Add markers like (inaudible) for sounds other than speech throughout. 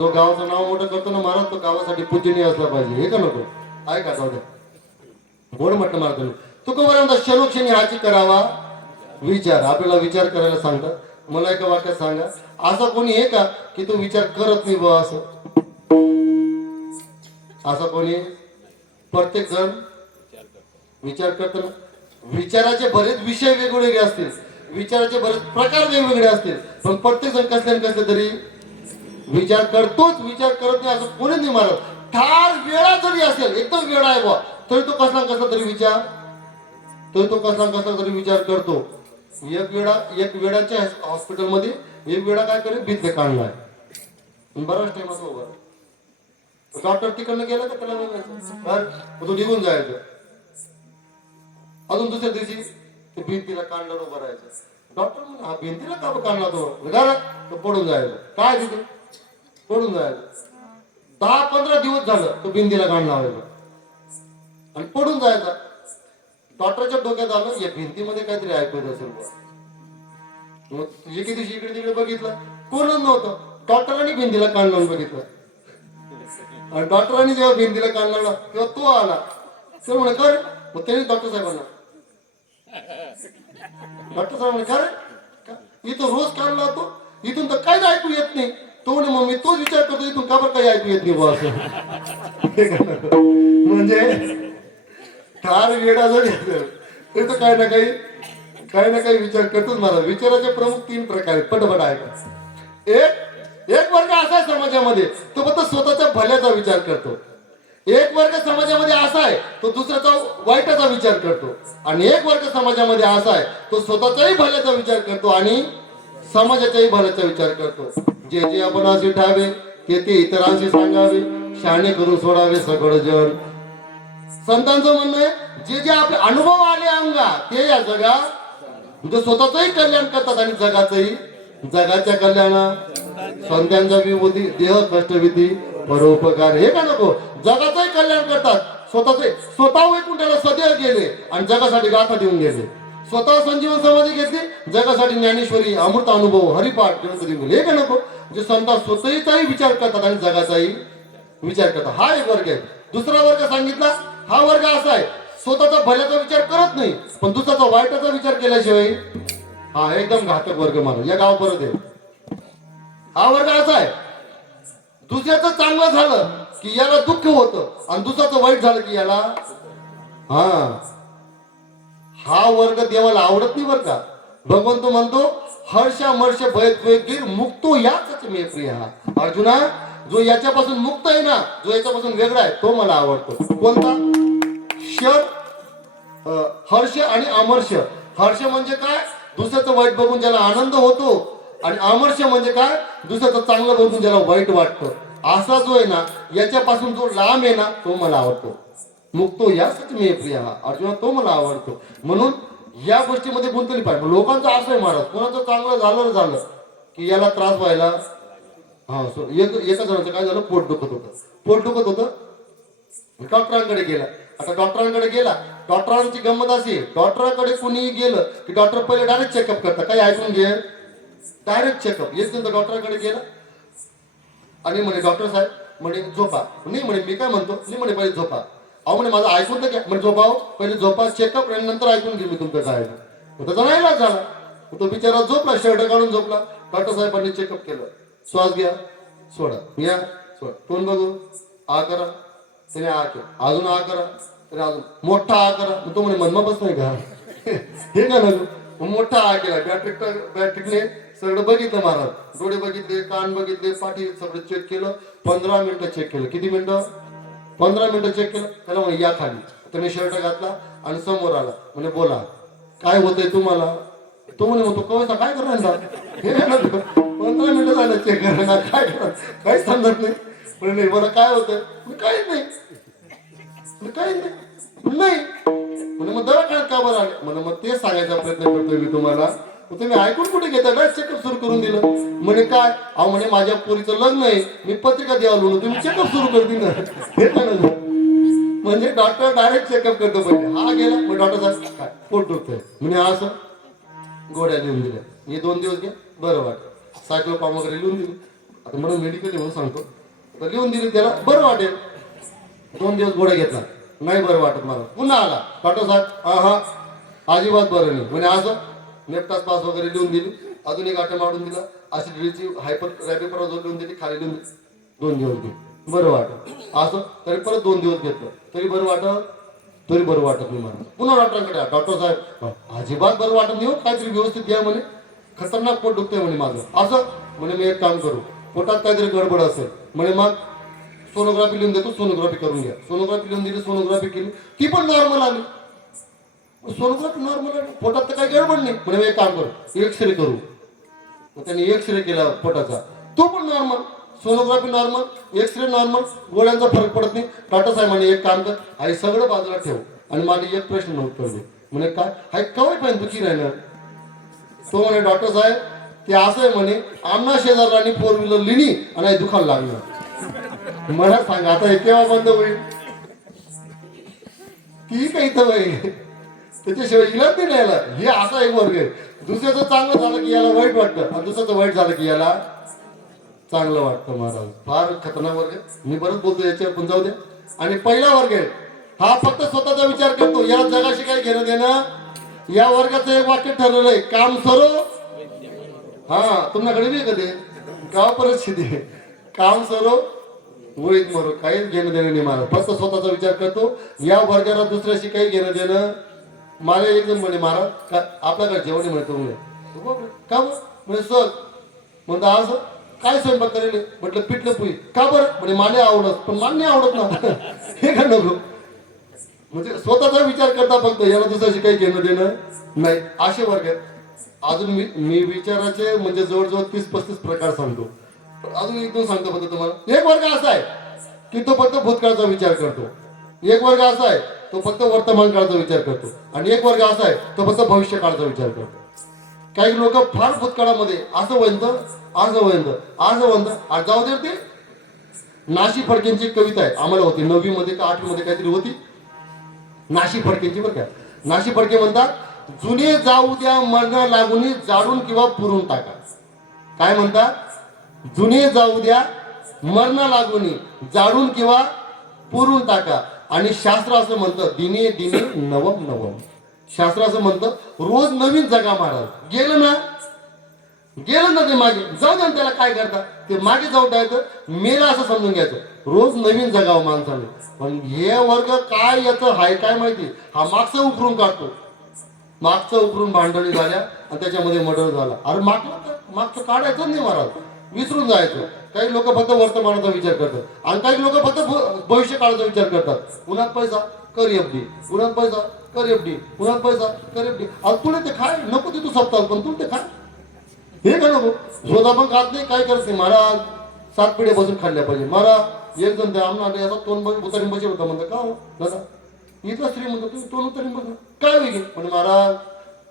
तो गावाचं नाव मोठं करतो ना महाराज तो गावासाठी पूजनीय असला पाहिजे. हे का नको? ऐका जाऊ द्या गोड म्हटलं महाराज तुम्ही. तुका म्हणता क्षणोक्षणी हाची करावा. विचार. आपल्याला विचार करायला सांगतात मला एका वाक्यात सांगा. असा कोणी आहे का की तो विचार करत नाही बा असं? असा कोणी? प्रत्येक जण विचार करताना. विचाराचे बरेच विषय वेगवेगळे असतील. विचाराचे बरेच प्रकार वेगवेगळे असतील. पण प्रत्येक जण कसले कसले तरी विचार करतोच विचार करत नाही असं कोणी नाही मारत ठार वेळा जरी असेल एकदम वेळा आहे बा तरी तो कसला कसला तरी विचार तरी तो कसला कसला तरी विचार करतो. एक वेळा एक वेळाच्या हॉस्पिटलमध्ये एक वेळा काय करे भित्ते काढलाय बराच टाइम असतो उभा डॉक्टर तिकडनं गेला का त्याला तो निघून जायचं. अजून दुसऱ्या दिवशी ते भिंतीला काढणार उभं राहायचं. डॉक्टर हा भिंतीला का काढला तो तो पडून जायचं. काय तिथे पडून जायचं. दहा पंधरा दिवस झालं तो भिंतीला गाण लावायला. आणि पडून जायचा. डॉक्टरच्या डोक्यात आलं या भिंतीमध्ये काहीतरी ऐकू असेल मग एके दिवशी इकडे तिकडे बघितलं? कोणच नव्हतं. डॉक्टरांनी भिंतीला कान लावून बघितलं. आणि डॉक्टरांनी जेव्हा भिंतीला कान लावला तेव्हा तो आला. ते म्हणे कर. मग त्याने डॉक्टर साहेबांना डॉक्टर साहेब म्हणे कर इथं रोज कान होतो इथून तर काहीच ऐकू येत नाही. तो म्हणे मग मी तोच विचार करतो इथून का बरं काही ऐकू येत नाही बुवा असं? म्हणजे फार वेळा जर घेतलं तरी तो काही ना काही काही ना काही विचार करतोच मला विचाराचे प्रमुख तीन प्रकार आहेत. पटपट ऐका. एक एक वर्ग असा आहे समाजामध्ये तो फक्त स्वतःच्या भल्याचा विचार करतो. एक वर्ग समाजामध्ये असा आहे तो दुसऱ्याचा वाईटाचा विचार करतो. आणि एक वर्ग समाजामध्ये असा आहे तो स्वतःच्याही भल्याचा विचार करतो आणि समाजाच्याही भल्याचा विचार करतो. जे जे आपण असे ठावे ते ते इतरांशी सांगावे शहाणे करून सोडावे सगळं जण. संतांचं म्हणणं आहे जे जे आपले अनुभव आले अंगा ते या जगा म्हणजे स्वतःचंही कल्याण करतात आणि जगाचंही. जगाच्या कल्याणा संतांचा विभूती देह कष्टविधी परोपकार. हे का नको? जगाचंही कल्याण करतात. स्वतःचे स्वतः वैकुंठाला सदैव गेले आणि जगासाठी गाथा देऊन गेले. स्वतः संजीवन समाधी घेतली जगासाठी ज्ञानेश्वरी अमृत अनुभव हरिपाठ देऊन हे का नको? जे संत स्वतःचाही विचार करतात आणि जगाचाही विचार करतात. हा एक वर्ग आहे. दुसरा वर्ग सांगितला हा वर्ग असा आहे. स्वतःचा भल्याचा विचार करत नाही पण दुसऱ्याचा वाईटाचा विचार केल्याशिवाय हा एकदम घातक वर्ग मला या गाव परत आहे. हा वर्ग असा आहे. दुसऱ्याचं चांगलं झालं की याला दुःख होतं आणि दुसऱ्याचं वाईट झालं की याला हा. हा वर्ग देवाला आवडत नाही बरं का. भगवंत म्हणतो हर्ष मर्ष भयगीर मुक्तो याच मे प्रिय. हा अर्जुना जो याच्यापासून मुक्त आहे ना जो याच्यापासून वेगळा आहे तो मला आवडतो. कोणता? शर हर्ष आणि अमर्ष. हर्ष म्हणजे काय? दुसऱ्याचं वाईट बघून ज्याला आनंद होतो आणि अमर्ष म्हणजे काय? दुसऱ्याचं चांगलं बघून ज्याला वाईट वाटतं. असा जो आहे ना याच्यापासून जो लांब आहे ना तो मला आवडतो. मुक्तो यासाठी मी प्रिय. हा अर्जुना तो मला आवडतो. म्हणून या गोष्टीमध्ये गुंतली पाहिजे. लोकांचं असं आहे महाराज कोणाचं चांगलं झालं झालं की याला त्रास व्हायला. हा सो एक एका जणाचं काय झालं पोट दुखत होतं. पोट दुखत होतं? डॉक्टरांकडे गेला. आता डॉक्टरांकडे गेला डॉक्टरांची गंमत अशी डॉक्टरांकडे कुणी गेलं की डॉक्टर पहिले डायरेक्ट चेकअप करतात. काही ऐकून घे. डायरेक्ट चेकअप एक नंतर डॉक्टरांकडे गेला. आणि म्हणे डॉक्टर साहेब म्हणे झोपा. नाही म्हणे मी काय म्हणतो? नाही म्हणे पहिले झोपा. अहो म्हणे माझं ऐकून तर घ्या. झोपाव पहिले झोपा चेकअप आणि नंतर ऐकून घे मी तुमचं साहेब त्याचा नाही इलाज झाला. तो बिचारा झोपला शर्ट काढून झोपला. डॉक्टर साहेबांनी चेकअप केलं. श्वास घ्या. सोडा. घ्या. सोडा. तोंड बघू. आ करा. त्याने आ केला. अजून आ करा. त्याने अजून. मोठा आ करा. तो म्हणे मनमा बस (laughs) नाही का? हे का नको मग मोठा आ केला. बॅट्रिक बॅट्रिकने सगळं बघितलं महाराज. डोळे बघितले कान बघितले पाठी सगळं चेक केलं. पंधरा मिनिटं चेक केलं. किती मिनिटं? पंधरा मिनिटं चेक केलं त्याला म्हणे या खाली. त्याने शर्ट घातला आणि समोर आला. म्हणे बोला काय होतंय तुम्हाला? तो म्हणे म्हणतो कवचा काय करणार हे पंधरा मिनिटं झालं चेक करणार काय करणार? काहीच सांगत नाही. म्हणे नाही बरं काय होतंय? मी काहीच नाही. म्हणे, काहीच नाही. नाही. म्हणे मग दवाखान्यात का बरं आले? म्हणे मग तेच सांगायचा प्रयत्न करतोय मी तुम्हाला तुम्ही ऐकून कुठे घेता काय चेकअप सुरू करून दिलं. म्हणे काय? अहो म्हणे माझ्या पोरीचं लग्न आहे. मी पत्रिका द्यावं म्हणून तुम्ही चेकअप सुरू करते ना हे ना म्हणजे डॉक्टर डायरेक्ट चेकअप करतो पहिले. हा गेला. मग डॉक्टर साहेब काय? पोट दुखतंय. म्हणे असं गोळ्या लिहून दिल्या. हे दोन दिवस घ्या. बरं वाटेल. सायकल पाम वगैरे लिहून दिली. आता म्हणून मेडिकल म्हणून सांगतो. तर लिहून दिली त्याला बरं वाटेल. दोन दिवस गोळ्या घेतला. नाही बरं वाटत मला. पुन्हा आला. डॉक्टर साहेब हा हा. अजिबात बरं नाही. म्हणे असं नेपटास पास वगैरे लिहून दिली. अजून एक आटे मारून दिला. ऍसिडिटीची हायपर रॅपिपराझोल लिहून दिली खाली लिहून दोन दिवस घे. बरं वाटत असं? तरी परत दोन दिवस घेतलं. तरी बरं वाटत तरी बरं वाटत नाही मला. पुन्हा डॉक्टरांकडे डॉक्टर साहेब अजिबात बरं वाटत नाही हो. काहीतरी व्यवस्थित द्या म्हणे. खतरनाक पोट दुखतंय म्हणे माझं. असं? म्हणे मी एक काम करू. पोटात काहीतरी गडबड असेल. म्हणे मग सोनोग्राफी लिहून देतो. सोनोग्राफी करून घ्या. सोनोग्राफी लिहून दिली सोनोग्राफी केली. ती पण नॉर्मल आली. सोनोग्राफी नॉर्मल पोटात तर काही गडबड नाही. म्हणे एक काम करू. एक्सरे करू. मग त्यांनी एक्सरे केला पोटाचा. तो पण normal sonography normal X ray normal गोळ्यांचा फरक पडत नाही. टाटा साहेबांनी एक काम कर. आई सगळं बाजूला ठेव. आणि मला एक प्रश्न नव्हतं दे. म्हणे काय हाय कवय पण दुखी राहिलं? तो म्हणे डॉक्टर साहेब ते असं आहे म्हणे आमना शेजारला फोर व्हीलर लिहिणी आणि आई दुखायला लागलं. मला सांग आता हे केव्हा बंद होईल? ती काही तर त्याच्याशिवाय इलाज नाही यायला हे असा एक वर्ग आहे. दुसऱ्याचं चांगलं झालं की याला वाईट वाटतं. आणि दुसऱ्याचं वाईट झालं की याला चांगलं वाटतं महाराज. फार खतरनाक वर्ग आहे. मी बरंच बोलतो याच्यावर पण जाऊ दे आणि पहिला वर्ग आहे. हा फक्त स्वतःचा विचार करतो. या जगाशी काही घेणं देणं या वर्गाचं एक वाक्य ठरलेलं आहे. काम सरो. हा तुमच्याकडे बी कधी गाव परिस्थिती आहे. काम सरो वळीत मरो. काहीच घेणं देणं नाही मला फक्त स्वतःचा विचार करतो. या वर्गाला दुसऱ्याशी काही घेणं देणं मला एकदम म्हणे महाराज का आपल्याकडे जेवण आहे म्हणे करू नये हो का? बरं? म्हणे सर म्हणतो आज काय स्वयंपाक करेल? म्हटलं पिठलं पुई का बरं? म्हणे माने आवडत. पण मान्य आवडत ना (laughs) हे का नको? म्हणजे स्वतःचा विचार करता फक्त याला दुसऱ्याशी काही घेणं देणं नाही. असे वर्ग आहेत. अजून मी मी विचाराचे म्हणजे जवळजवळ तीस पस्तीस प्रकार सांगतो. पण अजून एक दोन सांगतो फक्त तुम्हाला. एक वर्ग असा आहे की तो फक्त भूतकाळाचा विचार करतो. एक वर्ग असा आहे तो फक्त वर्तमान काळाचा विचार करतो. आणि एक वर्ग असा आहे तो फक्त भविष्य काळाचा विचार करतो. काही लोक फार भूतकाळामध्ये असं वयंत असं वयंत असं वंत आज जाऊ दे ते. नाशी फडकेंची कविता आहे आम्हाला होती. नववी मध्ये का आठवी मध्ये काहीतरी होती. नाशी फडकेची बरं का. नाशी फडके म्हणतात जुने जाऊ द्या मरण लागून जाळून किंवा पुरून टाका. काय म्हणतात? जुने जाऊ द्या मरण लागून जाळून किंवा पुरून टाका. आणि शास्त्र असं म्हणतं दिने दिने नवम नवम. शास्त्र असं म्हणतं रोज नवीन जगा महाराज गेलं ना? गेलं ना ते मागे? जाऊ द्या त्याला काय करता? ते मागे जाऊ द्यायचं मेला असं समजून घ्यायचं. रोज नवीन जगावं माणसाने. पण हे वर्ग काय याचं हाय काय माहिती? हा मागचं उकरून काढतो. मागचं उकरून भांडणी झाल्या आणि त्याच्यामध्ये मर्डर झाला. अरे मागलं मागचं काढायचं नाही महाराज विसरून जायचं. काही लोक फक्त वर्तमानाचा विचार करतात. आणि काही लोक फक्त भविष्य काळाचा विचार करतात. उन्हात पैसा कर एफडी उन्हात पैसा कर एफडी उन्हात पैसा कर एफडी अरे तुला ते खाय नको तिथू सप्ताह पण तू ते खाय. हे का नको? स्वतः पण खात नाही काय करत नाही. महाराज सात पिढ्या बसून खाल्ल्या पाहिजे. महाराज एक जण त्या आमना याचा तोंड बघ उतारी बसेल होता म्हणतात का हो? दादा इथला स्त्री म्हणतो तुम्ही तोंड उतारी बघा काय वेगळे? पण महाराज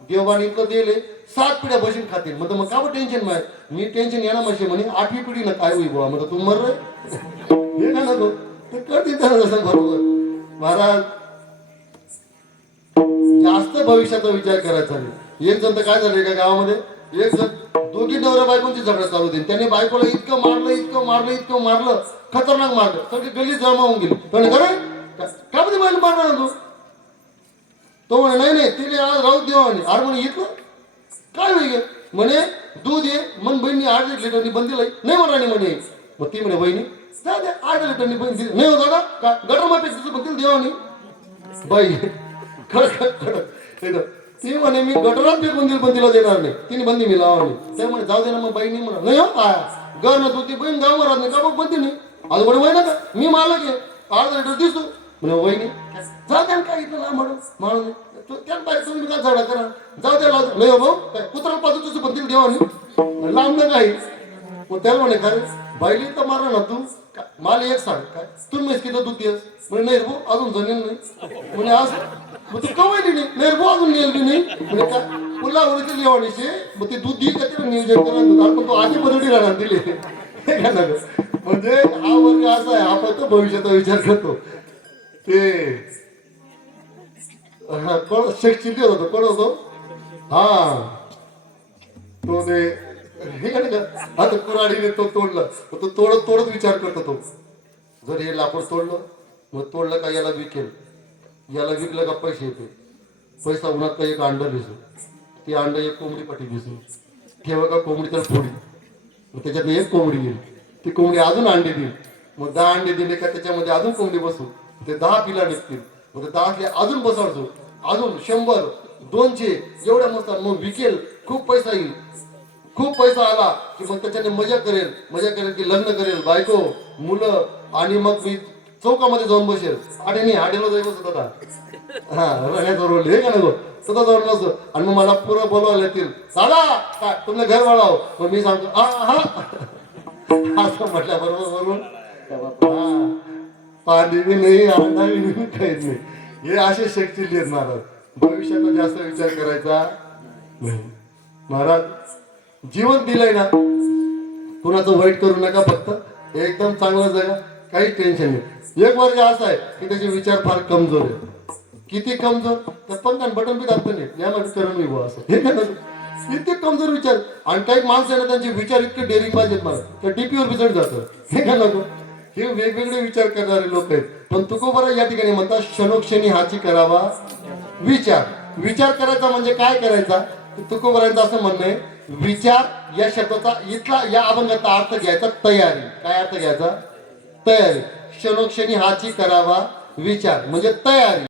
देवाने इतकं दिले सात पिढ्या बसून खातील. म्हणतो मग का टेन्शन माय मी टेन्शन येणार म्हणजे म्हणे. आठवी पिढी ना काय होईल बुवा? म्हणतो तू मर हे का नको. ते कळते जसं बरोबर. महाराज जास्त भविष्याचा विचार करायचा नाही. एक जण तर काय झालं एका गावामध्ये? एक जण दोघी नवऱ्या बायकोची झगडा चालू होती. त्याने बायकोला इतकं मारलं इतकं मारलं इतकं मारलं. खतरनाक मारलं. सगळी गल्ली जमा होऊन गेली. पण खरं का मध्ये बायला मारणार तू? तो म्हणे नाही नाही तिने आज राहू देवा म्हणे आड म्हणे इतकं काय होईल म्हणे दूध ये मन बहिणी आठ लिटरनी बंद दिलाय. नाही हो म्हणा म्हणे. मग ती म्हणे बहिणी जा द्या आठ लिटरनी बंद दिली नाही हो दादा का गटर मापे तुझं बंद देवानी बाई खडक ती म्हणे मी गटरात फेकून दिल पण तिला देणार नाही. तिने बंदी मी लावा ते म्हणे जाऊ दे ना मग बाई नाही म्हणा. नाही हो आ, घर ना तू ती बहीण गाव राहत नाही का बघ बंदी नाही आज म्हणे वय ना का? मी मालक आहे. आठ लिटर दिसतो म्हणे वहिनी जाऊ द्या काय इथं लांब म्हणून म्हणून त्यात बाई तुम्ही काय झाडा करा? जाऊ द्या लागू नाही हो भाऊ काय कुत्रा पाजू तुझं पण तिला देवा लांब ना काही मग त्याला म्हणे खरं बाईली तर मारा ना तू का- मला एक सांग काय तू मेस किती दूध दिस? म्हणे नाही भाऊ अजून जमीन नाही. म्हणे आज मग तू कमायली नाही नाही भाऊ अजून नेली नाही. म्हणे का पुन्हा उडकी लेवाणीचे मग ते दूध दी का तिला नियोजन करा पण तो आधी बदली राहणार दिले. (laughs) म्हणजे हा वर्ग असा आहे आपण तर भविष्याचा विचार करतो. ते हा, कोण शेख चिल्ली होता तो कोण होतो हा तो ते हे नाही आता कुराडीने तो तोडलं मग तो तोडत तोडत विचार करतो तो जर हे लाकूड तोडलं मग तोडलं का याला विकेल याला विकलं का पैसे येते पैसा उन्हात का एक अंड दिसू ती अंड एक कोंबडी पाठी दिसू ठेवा का कोंबडी तर फोडी मग त्याच्यात एक कोंबडी येईल ती कोंबडी अजून अंडे देईल मग दहा अंडे दिले का त्याच्यामध्ये अजून कोंबडी बसू ते दहा पिला निघतील. मग ते दहातले अजून बसवतो अजून शंभर दोनशे एवढ्या मस्त मग विकेल खूप पैसा येईल. खूप पैसा आला की मग त्याच्याने मजा करेल. मजा करेल की लग्न करेल. बायको मुलं आणि मग मी चौकामध्ये जाऊन बसेल. आणि मी हाडेला जाई बसत होता हा राहण्याचा रोल हे का नको? तसा जाऊन बसतो आणि मग मला पुरं बोलवायला येतील. दादा काय? तुमचं घर वाढाव. मग मी सांगतो हा हा. असं म्हटल्या बरोबर. बरोबर पाणी नाही अंडा नाही काहीच नाही. हे असे शक्ती देत महाराज. भविष्याचा जास्त विचार करायचा नाही. महाराज जीवन दिलंय ना कुणाचं वाईट करू नका फक्त. एकदम चांगलं जगा काही टेन्शन नाही. एक वर्ग असा आहे की त्याचे विचार फार कमजोर आहे किती कमजोर? तर पण बटन बी दाबतं नाही. याला करून मी बुवा असं. हे इतके कमजोर विचार. आणि काही माणसं आहे ना त्यांचे विचार इतके डेअरिंग पाहिजेत मला तर डीपीवर बिचड जातं. हे काय नको हे वेगवेगळे विचार करणारे लोक आहेत. पण तुकोबरा या ठिकाणी म्हणतात क्षणोक्षणी हाची करावा विचार. विचार करायचा म्हणजे काय करायचा? तुकोबरांचं असं म्हणणं आहे विचार या शब्दाचा इथला या अभंगाचा अर्थ घ्यायचा तयारी. काय अर्थ घ्यायचा? तयारी. क्षणोक्षणी हाची करावा विचार. म्हणजे तयारी.